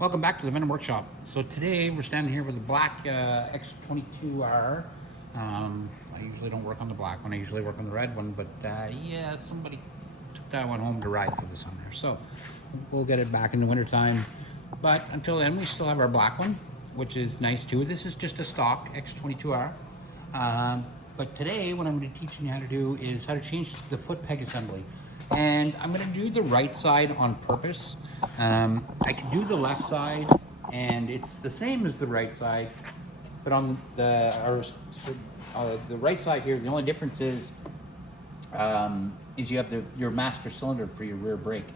Welcome back to the Venom Workshop. So today we're standing here with the black X22R. I usually don't work on the black one, I usually work on the red one, but yeah, somebody took that one home to ride for the summer. So we'll get it back in the winter time. But until then, we still have our black one, which is nice too. This is just a stock X22R. But today what I'm going to be teaching you how to do is how to change the foot peg assembly. And I'm going to do the right side on purpose. I can do the left side, and it's the same as the right side, but on the right side here, the only difference is you have your master cylinder for your rear brake.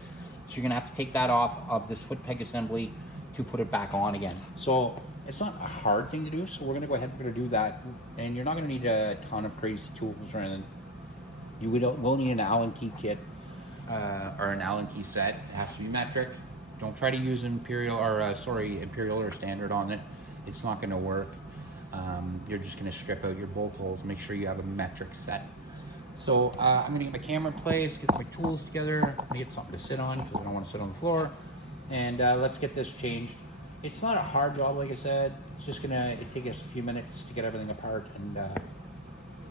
So you're going to have to take that off of this foot peg assembly to put it back on again. So it's not a hard thing to do, so we're going to go ahead and we're going to do that. And you're not going to need a ton of crazy tools or anything. You will need an Allen key kit. Or an Allen key set. It has to be metric. Don't try to use Imperial or standard on it. It's not going to work. You're just going to strip out your bolt holes. Make sure you have a metric set. So I'm going to get my camera in place, get my tools together. I'm going to get something to sit on because I don't want to sit on the floor. And let's get this changed. It's not a hard job, like I said. It's just gonna take us a few minutes to get everything apart and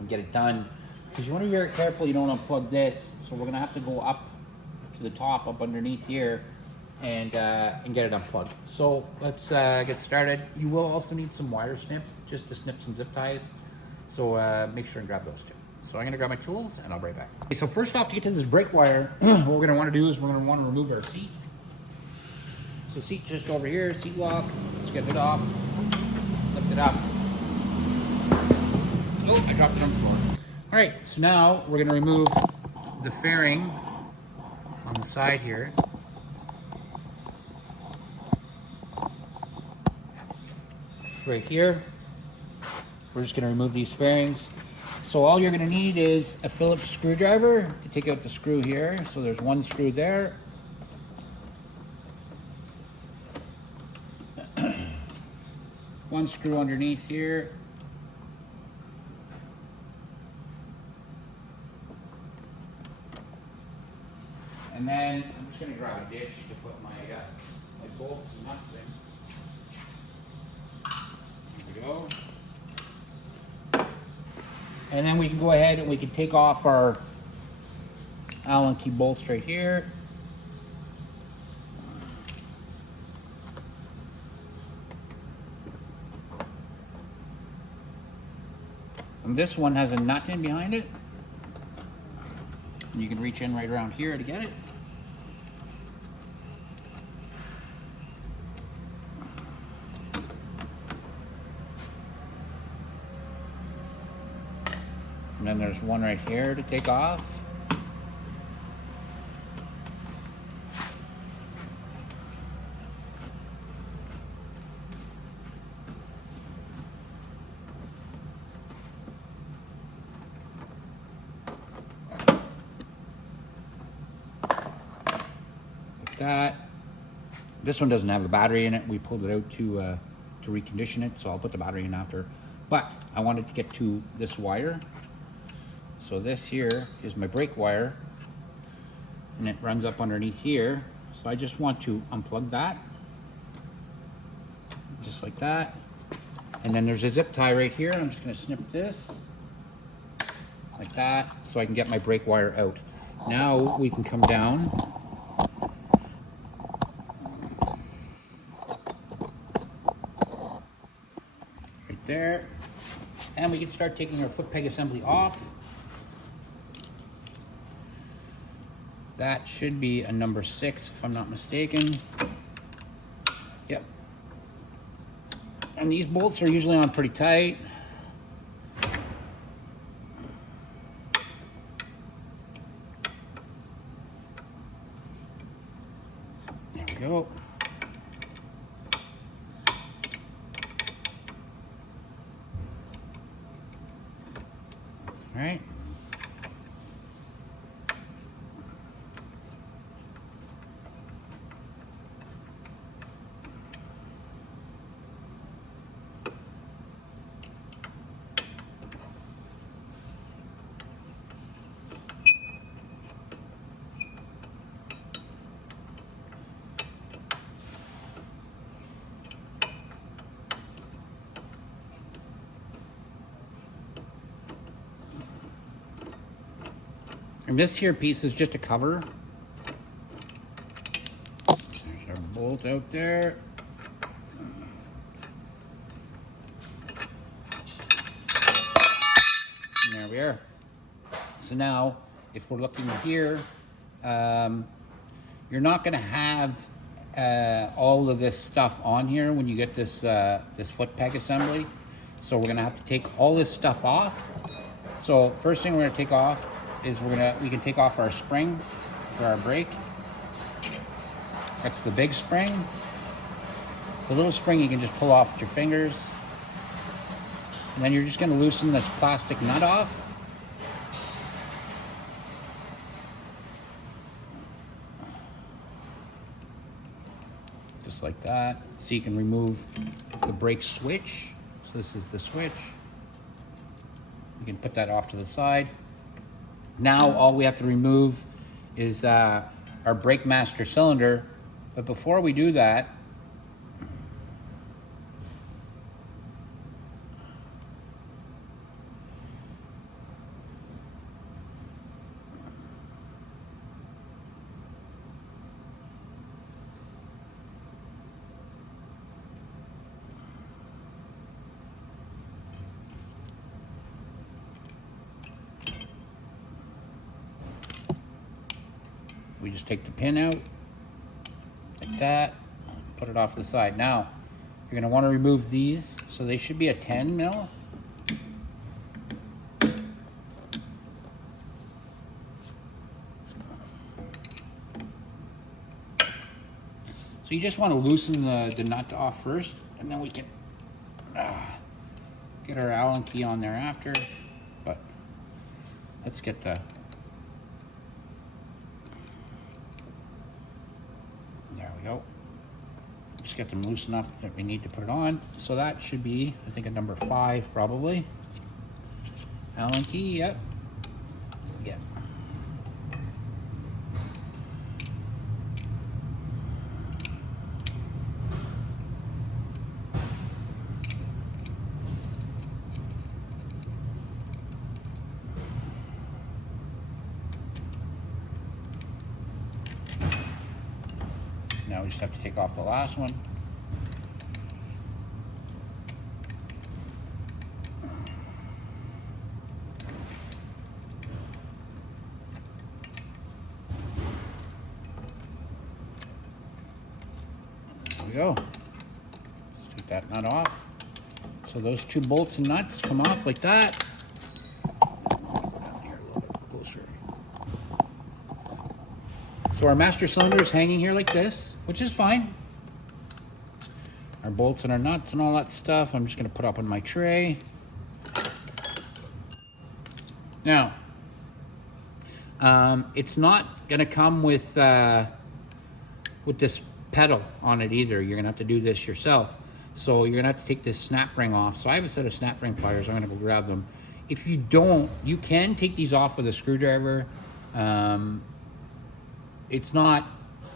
get it done. Because you want to be very careful you don't unplug this. So we're gonna have to go up to the top, up underneath here, and get it unplugged. So let's get started. You will also need some wire snips just to snip some zip ties. So make sure and grab those too. So I'm gonna grab my tools and I'll be right back. Okay, so first off, to get to this brake wire, what we're gonna want to do is we're gonna want to remove our seat. So seat just over here, seat lock. Let's get it off. Lift it up. Oh, I dropped it on the floor. All right, so now we're gonna remove the fairing on the side here. Right here. We're just gonna remove these fairings. So all you're gonna need is a Phillips screwdriver to take out the screw here. So there's one screw there. One screw underneath here. And then I'm just going to grab a dish to put my bolts and nuts in. There we go. And then we can go ahead and we can take off our Allen key bolts right here. And this one has a nut in behind it. You can reach in right around here to get it. And then there's one right here to take off. That. This one doesn't have a battery in it. We pulled it out to recondition it, so I'll put the battery in after. But I wanted to get to this wire. So this here is my brake wire, and it runs up underneath here. So I just want to unplug that, just like that. And then there's a zip tie right here. I'm just going to snip this like that, so I can get my brake wire out. Now we can come down. There, and we can start taking our foot peg assembly off. That should be a number 6 if I'm not mistaken. Yep. And these bolts are usually on pretty tight. There we go. All right. And this here piece is just a cover. There's our bolt out there. And there we are. So now, if we're looking here, you're not going to have all of this stuff on here when you get this this foot peg assembly. So we're going to have to take all this stuff off. So first thing we're going to take off is we can take off our spring for our brake. That's the big spring. The little spring you can just pull off with your fingers. And then you're just going to loosen this plastic nut off. Just like that. So you can remove the brake switch. So this is the switch. You can put that off to the side. Now all we have to remove is our brake master cylinder. But before we do that, we just take the pin out like that, put it off to the side. Now, you're going to want to remove these, so they should be a 10 mil. So you just want to loosen the nut off first, and then we can get our Allen key on there after. But let's get the go. Just get them loose enough that we need to put it on. So that should be, I think, a number 5 probably. Allen key, yep. Yeah. Now we just have to take off the last one. There we go. Let's take that nut off. So those 2 bolts and nuts come off like that. Here, a little bit closer. So our master cylinder is hanging here like this, which is fine. Our bolts and our nuts and all that stuff, I'm just going to put up on my tray. Now, it's not going to come with this pedal on it either. You're going to have to do this yourself. So you're going to have to take this snap ring off. So I have a set of snap ring pliers. I'm going to go grab them. If you don't, you can take these off with a screwdriver. It's not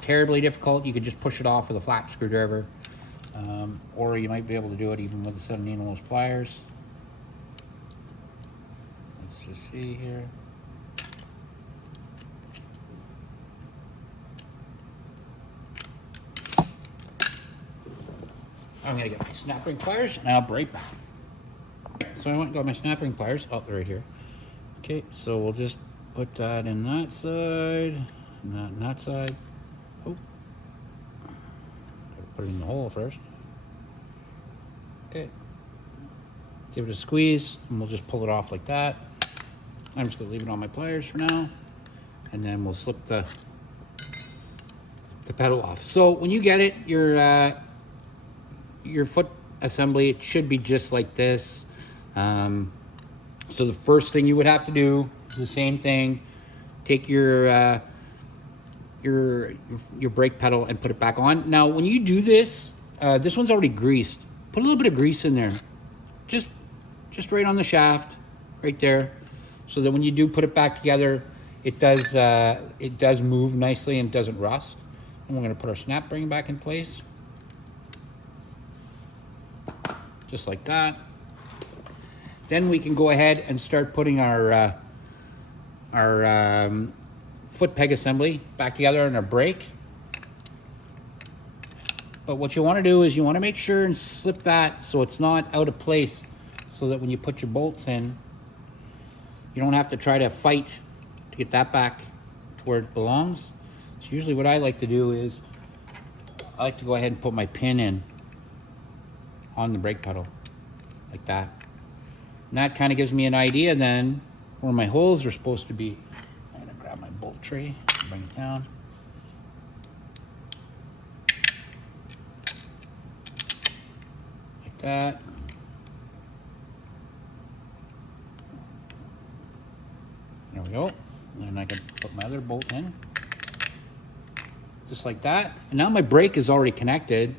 terribly difficult. You can just push it off with a flat screwdriver, or you might be able to do it even with a set of needle-nose pliers. Let's just see here. I'm gonna get my snap ring pliers and I'll be right back. So I went and got my snap ring pliers. Oh, they're right here. Okay, so we'll just put that in that side. Not on that side. Oh, gotta put it in the hole first. Okay, give it a squeeze, and we'll just pull it off like that. I'm just gonna leave it on my pliers for now, and then we'll slip the pedal off. So when you get it, your foot assembly, it should be just like this. So the first thing you would have to do is the same thing. Take your brake pedal and put it back on. Now, when you do this, this one's already greased. Put a little bit of grease in there, just right on the shaft, right there, so that when you do put it back together, it does move nicely and doesn't rust. And we're going to put our snap ring back in place, just like that. Then we can go ahead and start putting our foot peg assembly back together and our brake. But what you want to do is you want to make sure and slip that so it's not out of place, so that when you put your bolts in, you don't have to try to fight to get that back to where it belongs. So usually what I like to do is I like to go ahead and put my pin in on the brake pedal like that. And that kind of gives me an idea then where my holes are supposed to be. I'm gonna grab my bolt tray, bring it down. Like that. There we go. And I can put my other bolt in. Just like that. And now my brake is already connected.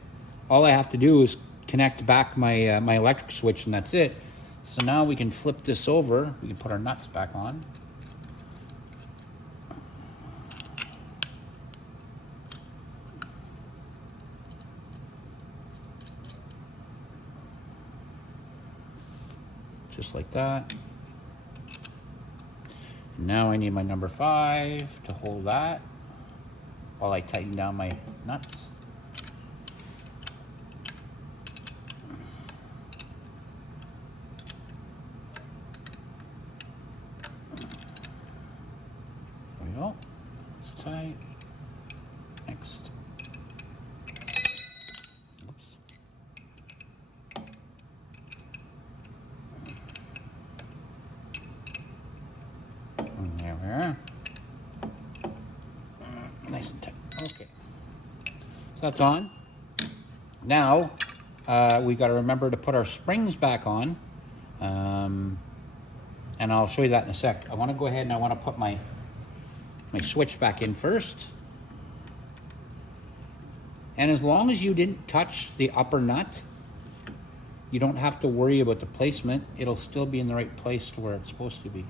All I have to do is connect back my my electric switch, and that's it. So now we can flip this over. We can put our nuts back on. Just like that. And now I need my number 5 to hold that while I tighten down my nuts. There we go. It's tight. Next. Oops. And there we are. Nice and tight. Okay. So that's on. Now, we got to remember to put our springs back on. And I'll show you that in a sec. I want to go ahead and I want to put my switch back in first. And as long as you didn't touch the upper nut, you don't have to worry about the placement. It'll still be in the right place to where it's supposed to be.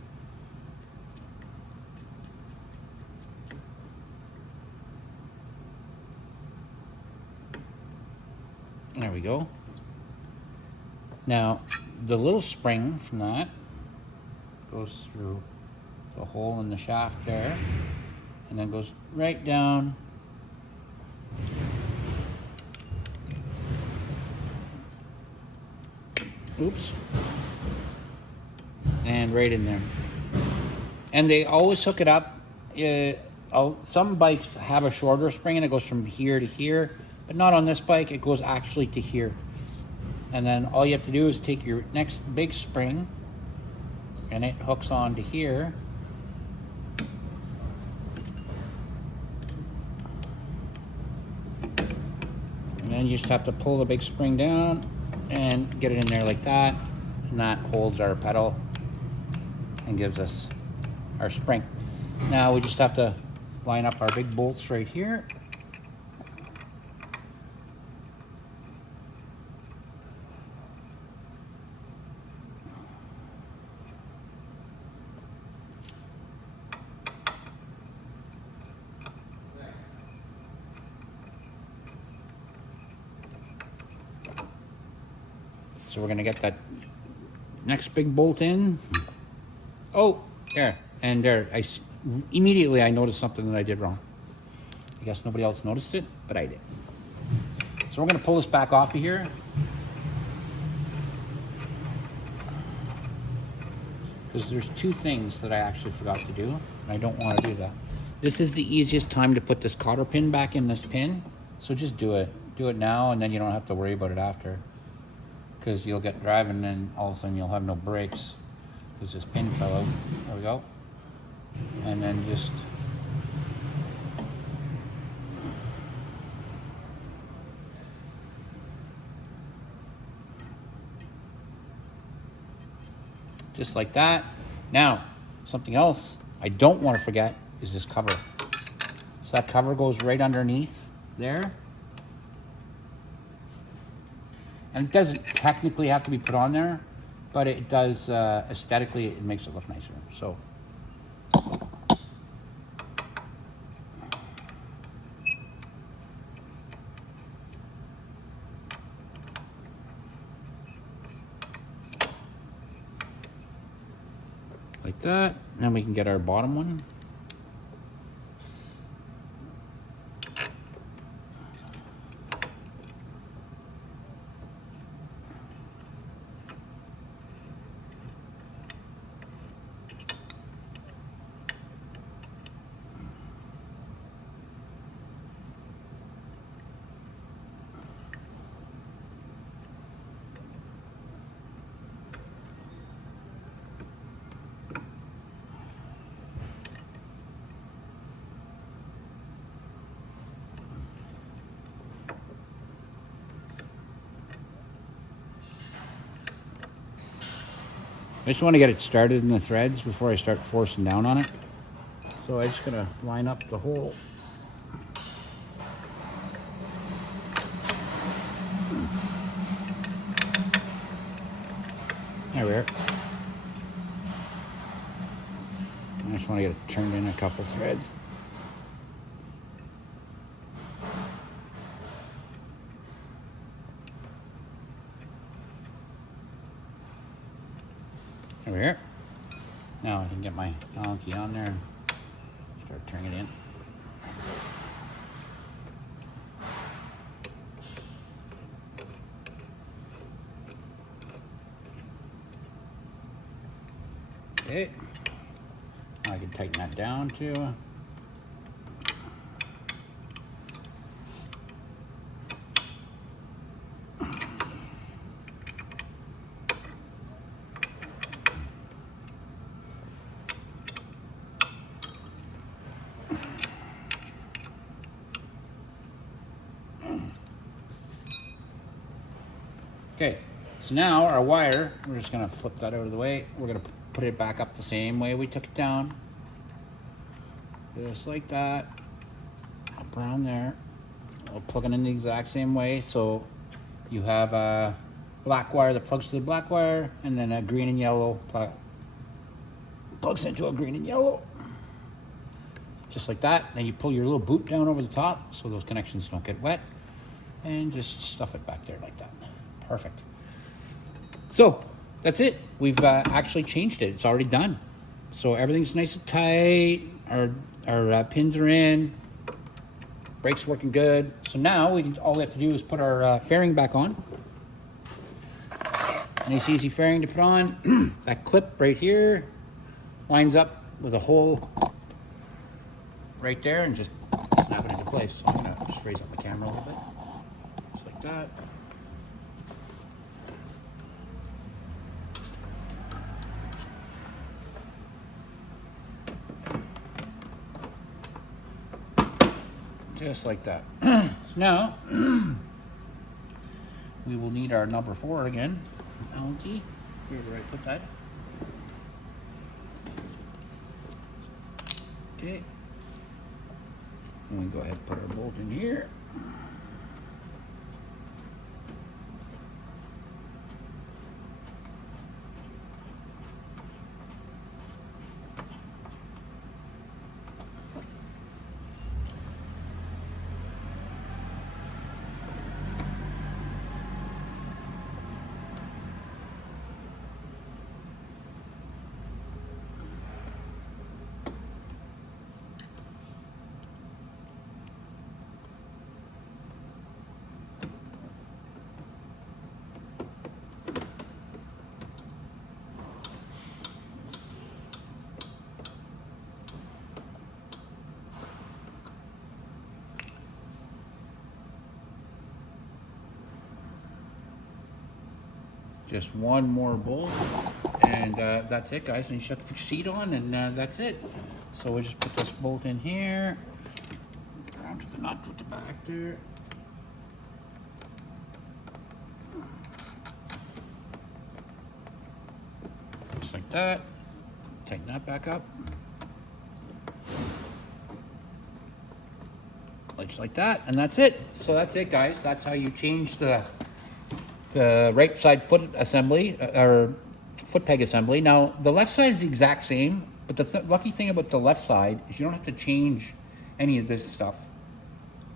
There we go. Now, the little spring from that goes through the hole in the shaft there, and then goes right down. Oops. And right in there. And they always hook it up. Some bikes have a shorter spring and it goes from here to here, but not on this bike. It goes actually to here. And then all you have to do is take your next big spring and it hooks on to here. And then you just have to pull the big spring down and get it in there like that. And that holds our pedal and gives us our spring. Now we just have to line up our big bolts right here. So we're gonna get that next big bolt in. Oh, there, and there. Immediately I noticed something that I did wrong. I guess nobody else noticed it, but I did. So we're gonna pull this back off of here. Because there's two things that I actually forgot to do, and I don't want to do that. This is the easiest time to put this cotter pin back in this pin, so just do it. Do it now, and then you don't have to worry about it after. Because you'll get driving and all of a sudden you'll have no brakes because this pin fell out. There we go. And then just like that. Now, something else I don't want to forget is this cover. So that cover goes right underneath there. And it doesn't technically have to be put on there, but it does aesthetically, it makes it look nicer. So like like that. Then we can get our bottom one. I just want to get it started in the threads before I start forcing down on it. So I'm just going to line up the hole. There we are. I just want to get it turned in a couple threads. There we are. Now I can get my Allen key on there and start turning it in. Okay. Now I can tighten that down too. Okay, so now our wire, we're just gonna flip that out of the way. We're gonna put it back up the same way we took it down. Just like that. Up around there. We'll plug it in the exact same way. So you have a black wire that plugs to the black wire, and then a green and yellow plugs into a green and yellow. Just like that. Then you pull your little boot down over the top so those connections don't get wet, and just stuff it back there like that. Perfect. So that's it. We've actually changed it. It's already done. So everything's nice and tight. Our pins are in. Brakes working good. So now all we have to do is put our fairing back on. Nice easy fairing to put on. That clip right here lines up with a hole right there and just snap it into place. So I'm gonna just raise up the camera a little bit. Just like that. Just like that. So now, we will need our number 4 again. Allen key. Where I put that? Okay. And we go ahead and put our bolt in here. Just one more bolt, and that's it, guys. And you shut the seat on, and that's it. So we'll just put this bolt in here, around to the nut with the back there. Just like that. Tighten that back up. Just like that, and that's it. So that's it, guys. That's how you change the right side foot assembly, or foot peg assembly. Now, the left side is the exact same, but the lucky thing about the left side is you don't have to change any of this stuff.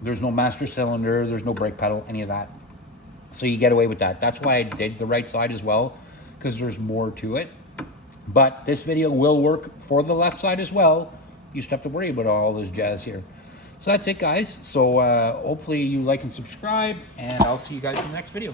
There's no master cylinder, there's no brake pedal, any of that. So you get away with that. That's why I did the right side as well, because there's more to it. But this video will work for the left side as well. You just have to worry about all this jazz here. So that's it, guys. So hopefully you like and subscribe, and I'll see you guys in the next video.